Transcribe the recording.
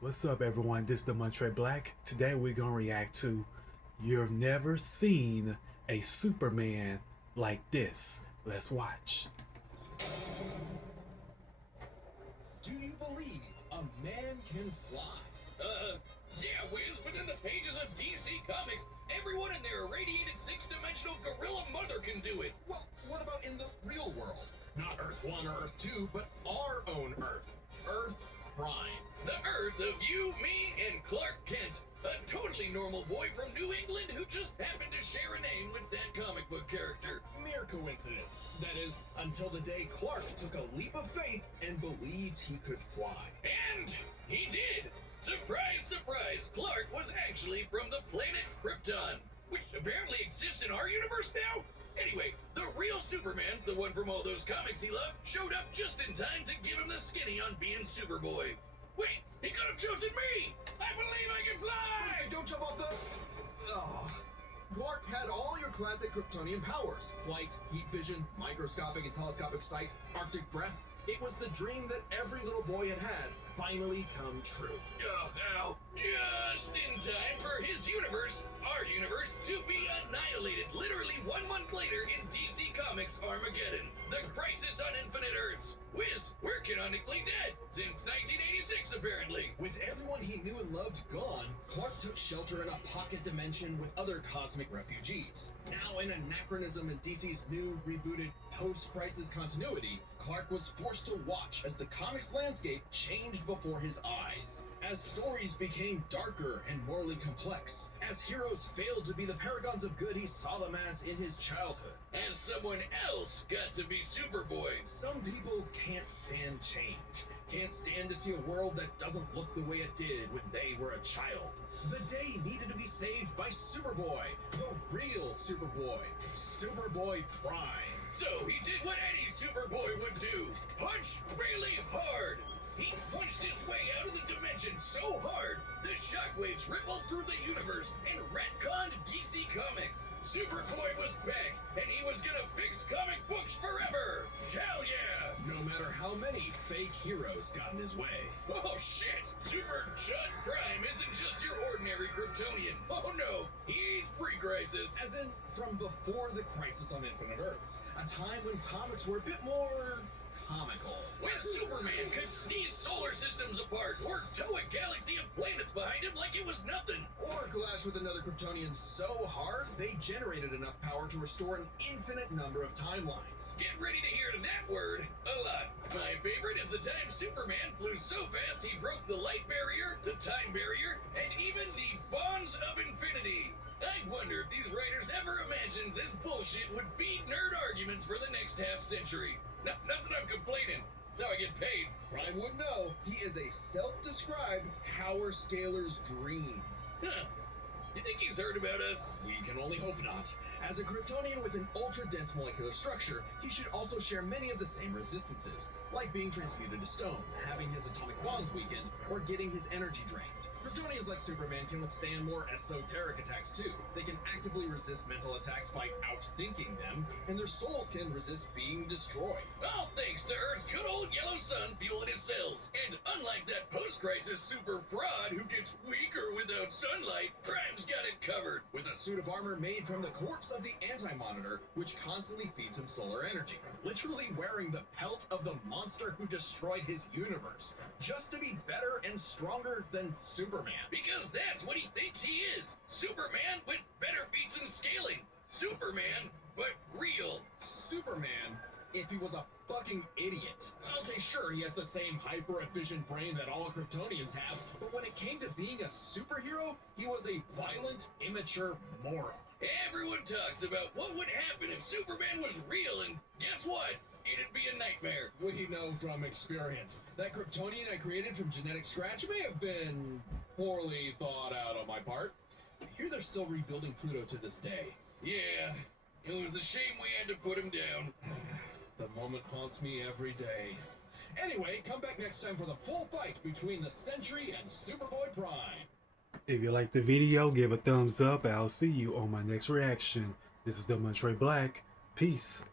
What's up, everyone? This is the Montre Black. Today we're gonna react to "You've Never Seen a Superman Like This." Let's watch. Do you believe a man can fly? Yeah, Wiz, but in the pages of DC Comics, everyone in their irradiated six-dimensional gorilla mother can do it. Well, what about in the real world? Not Earth 1 or Earth 2, but our own Earth. Earth Prime. The Earth of you, me, and Clark Kent. A totally normal boy from New England who just happened to share a name with that comic book character. Mere coincidence. That is, until the day Clark took a leap of faith and believed he could fly. And he did! Surprise, surprise, Clark was actually from the planet Krypton, which apparently exists in our universe now? Anyway, the real Superman, the one from all those comics he loved, showed up just in time to give him the skinny on being Superboy. Wait, he could have chosen me! I believe I can fly! Hey, don't jump off the... Oh. Clark had all your classic Kryptonian powers. Flight, heat vision, microscopic and telescopic sight, Arctic breath. It was the dream that every little boy had finally come true. Oh, now, just in time for his universe, our universe, to be annihilated literally 1 month later in DC Comics Armageddon, the Crisis on Infinite Earths. Wiz, we're canonically dead since 1986, apparently. With everyone he knew and loved gone, Clark took shelter in a pocket dimension with other cosmic refugees. Now, an anachronism in DC's new, rebooted, post-crisis continuity, Clark was forced to watch as the comics landscape changed before his eyes. As stories became darker and morally complex, as heroes failed to be the paragons of good he saw them as in his childhood. As someone else got to be Superboy. Some people can't stand change, can't stand to see a world that doesn't look the way it did when they were a child. The day needed to be saved by Superboy, the real Superboy, Superboy Prime. So he did what any Superboy would do, punch really hard. He punched his way out of the dimension so hard, the shockwaves rippled through the universe and retconned DC Comics. Superboy was back, and he was gonna fix comic books forever! Hell yeah! No matter how many fake heroes got in his way. Oh shit! Super Judd Prime isn't just your ordinary Kryptonian. Oh no, he's pre-crisis. As in, from before the Crisis on Infinite Earths, a time when comics were a bit more comical. When Superman could sneeze solar systems apart or tow a galaxy of planets behind him like it was nothing. Or clash with another Kryptonian so hard, they generated enough power to restore an infinite number of timelines. Get ready to hear that word a lot. My favorite is the time Superman flew so fast he broke the light barrier, the time barrier, and even the bonds of infinity. I wonder if these writers ever imagined this bullshit would feed nerd arguments for the next half century. Not that I'm complaining. That's how I get paid. Prime would know he is a self-described power scaler's dream. Huh. You think he's heard about us? We can only hope not. As a Kryptonian with an ultra-dense molecular structure, he should also share many of the same resistances, like being transmuted to stone, having his atomic bonds weakened, or getting his energy drained. Kryptonians like Superman can withstand more esoteric attacks too. They can actively resist mental attacks by outthinking them, and their souls can resist being destroyed. All thanks to Earth's good old yellow sun fueling his cells. And unlike that post-crisis super fraud who gets weaker without sunlight, Prime's got it covered. With a suit of armor made from the corpse of the Anti-Monitor, which constantly feeds him solar energy. Literally wearing the pelt of the monster who destroyed his universe, just to be better and stronger than Superman. Because that's what he thinks he is. Superman with better feats and scaling. Superman, but real. Superman, if he was a fucking idiot. Okay, sure, he has the same hyper-efficient brain that all Kryptonians have, but when it came to being a superhero, he was a violent, immature moron. Everyone talks about what would happen if Superman was real, and guess what? It'd be a nightmare. We know from experience that Kryptonian I created from genetic scratch may have been poorly thought out on my part. I hear they're still rebuilding Pluto to this day. Yeah, it was a shame we had to put him down. The moment haunts me every day. Anyway, come back next time for the full fight between the Sentry and Superboy Prime. If you liked the video, give a thumbs up. I'll see you on my next reaction. This is the Montre Black. Peace.